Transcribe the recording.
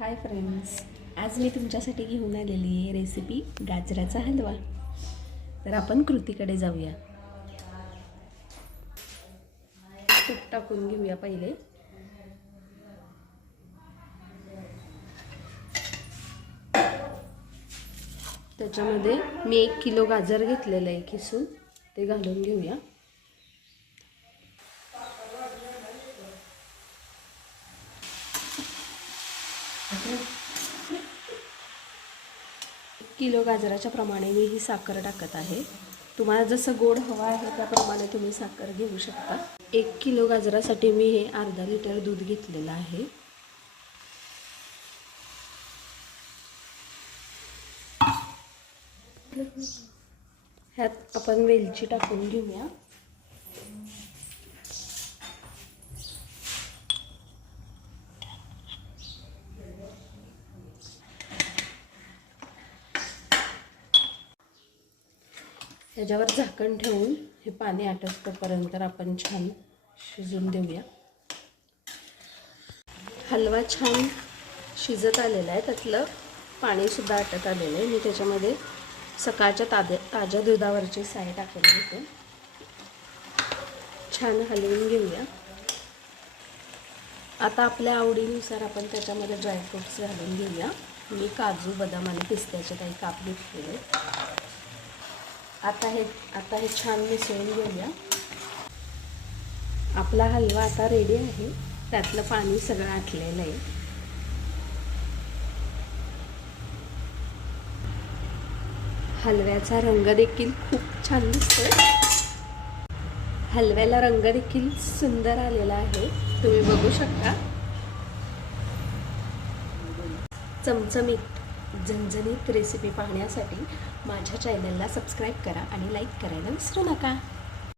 Hi friends, आज मी तुमच्यासाठी घेऊन आलेली आहे रेसिपी गाजराचा हलवा. तर आपण कृतीकडे जाऊया. तूप टाकून घेऊया पहिले. त्याच्यामध्ये मी 1 किलो गाजर घेतलेलं आहे किसून, ते घालून घेऊया. किलो गाजराच्या प्रमाणे मी ही साखर टाकत आहे. तुम्हाला जसं गोड हवा आहे त्याप्रमाणे तुम्ही साखर घेऊ शकता. 1 किलो गाजरासाठी मी हे अर्धा लिटर दूध घेतलेलं आहे. ह्यात आपण वेलची टाकून घेऊया. ह्याच्यावर झाकण ठेवून हे पाणी आटोपर्यंत आपण छान शिजून देऊया. हलवा छान शिजत आलेला आहे, त्यातलं पाणीसुद्धा आटत आलेलं आहे. मी त्याच्यामध्ये सकाळच्या ताज्या दुधावरची साय टाकून घेते. छान हलवून घेऊया. आता आपल्या आवडीनुसार आपण त्याच्यामध्ये ड्रायफ्रूट्स घालून घेऊया. मी काजू, बदाम आणि पिस्त्याचे काही काप घेतलेले. आता हे छान मिसळून घेऊया. आपला हलवा आता रेडी आहे. त्यातलं पाणी सगळं आटलेलं आहे. हलव्याचा रंग देखील खूप छान दिसतोय. हलव्याला रंग देखील सुंदर आलेला आहे, तुम्ही बघू शकता. चमचमीत झणझणीत रेसिपी पाहण्यासाठी माझ्या चॅनलला सबस्क्राईब करा आणि लाईक करायला विसरू नका.